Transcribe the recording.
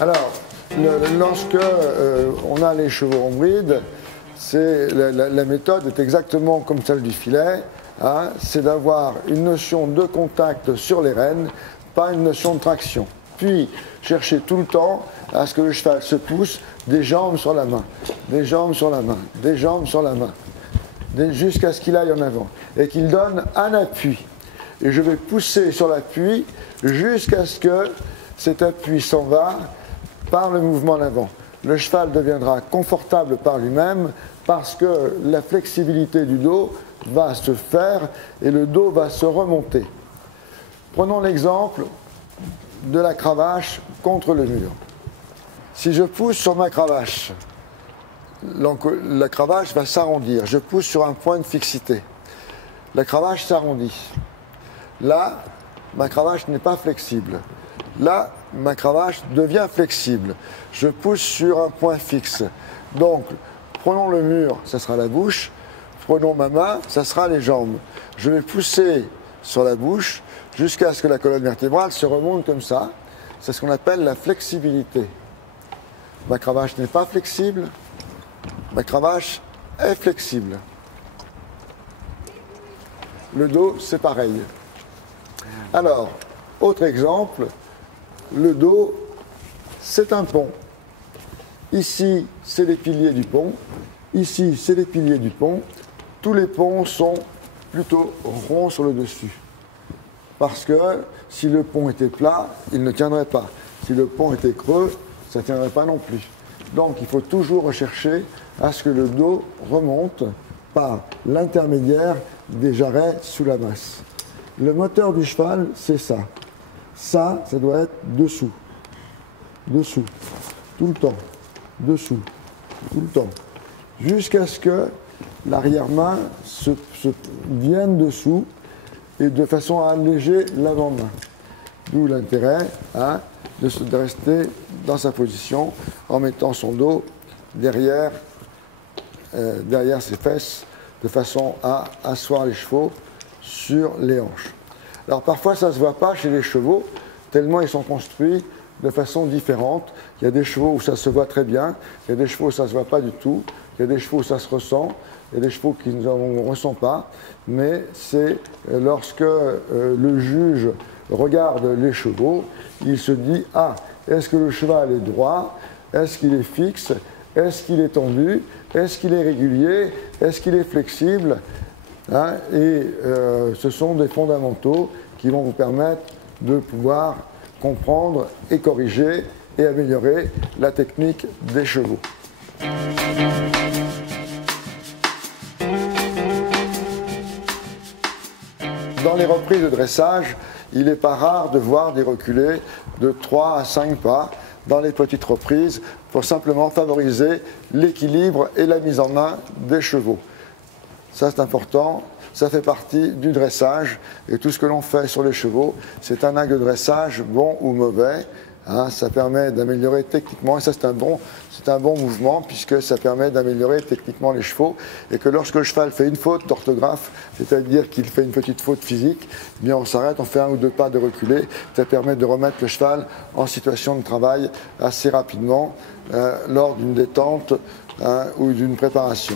Alors, lorsque on a les chevaux en bride, la méthode est exactement comme celle du filet, hein, c'est d'avoir une notion de contact sur les rênes, pas une notion de traction. Puis, chercher tout le temps à ce que le cheval se pousse des jambes sur la main, des jambes sur la main, des jambes sur la main, jusqu'à ce qu'il aille en avant et qu'il donne un appui. Et je vais pousser sur l'appui jusqu'à ce que cet appui s'en va par le mouvement en avant. Le cheval deviendra confortable par lui-même parce que la flexibilité du dos va se faire et le dos va se remonter. Prenons l'exemple de la cravache contre le mur. Si je pousse sur ma cravache, la cravache va s'arrondir. Je pousse sur un point de fixité. La cravache s'arrondit. Là, ma cravache n'est pas flexible. Là, ma cravache devient flexible. Je pousse sur un point fixe. Donc, prenons le mur, ça sera la bouche. Prenons ma main, ça sera les jambes. Je vais pousser sur la bouche jusqu'à ce que la colonne vertébrale se remonte comme ça. C'est ce qu'on appelle la flexibilité. Ma cravache n'est pas flexible. Ma cravache est flexible. Le dos, c'est pareil. Alors, autre exemple, le dos, c'est un pont. Ici, c'est les piliers du pont. Ici, c'est les piliers du pont. Tous les ponts sont plutôt ronds sur le dessus. Parce que si le pont était plat, il ne tiendrait pas. Si le pont était creux, ça ne tiendrait pas non plus. Donc, il faut toujours rechercher à ce que le dos remonte par l'intermédiaire des jarrets sous la masse. Le moteur du cheval, c'est ça. Ça doit être dessous. Dessous. Tout le temps. Dessous. Tout le temps. Jusqu'à ce que l'arrière-main se vienne dessous et de façon à alléger l'avant-main. D'où l'intérêt de rester dans sa position en mettant son dos derrière ses fesses de façon à asseoir les chevaux sur les hanches. Alors parfois ça ne se voit pas chez les chevaux, tellement ils sont construits de façon différente. Il y a des chevaux où ça se voit très bien, il y a des chevaux où ça ne se voit pas du tout, il y a des chevaux où ça se ressent, il y a des chevaux qui ne ressent pas, mais c'est lorsque le juge regarde les chevaux, il se dit « Ah, est-ce que le cheval est droit? Est-ce qu'il est fixe? Est-ce qu'il est tendu? Est-ce qu'il est régulier? Est-ce qu'il est flexible ?» Et ce sont des fondamentaux qui vont vous permettre de pouvoir comprendre et corriger et améliorer la technique des chevaux. Dans les reprises de dressage, il n'est pas rare de voir des reculés de 3 à 5 pas dans les petites reprises pour simplement favoriser l'équilibre et la mise en main des chevaux. Ça, c'est important. Ça fait partie du dressage et tout ce que l'on fait sur les chevaux, c'est un acte de dressage, bon ou mauvais. Ça permet d'améliorer techniquement, et ça c'est un bon mouvement puisque ça permet d'améliorer techniquement les chevaux et que lorsque le cheval fait une faute d'orthographe, c'est-à-dire qu'il fait une petite faute physique, eh bien on s'arrête, on fait 1 ou 2 pas de reculer, ça permet de remettre le cheval en situation de travail assez rapidement lors d'une détente ou d'une préparation.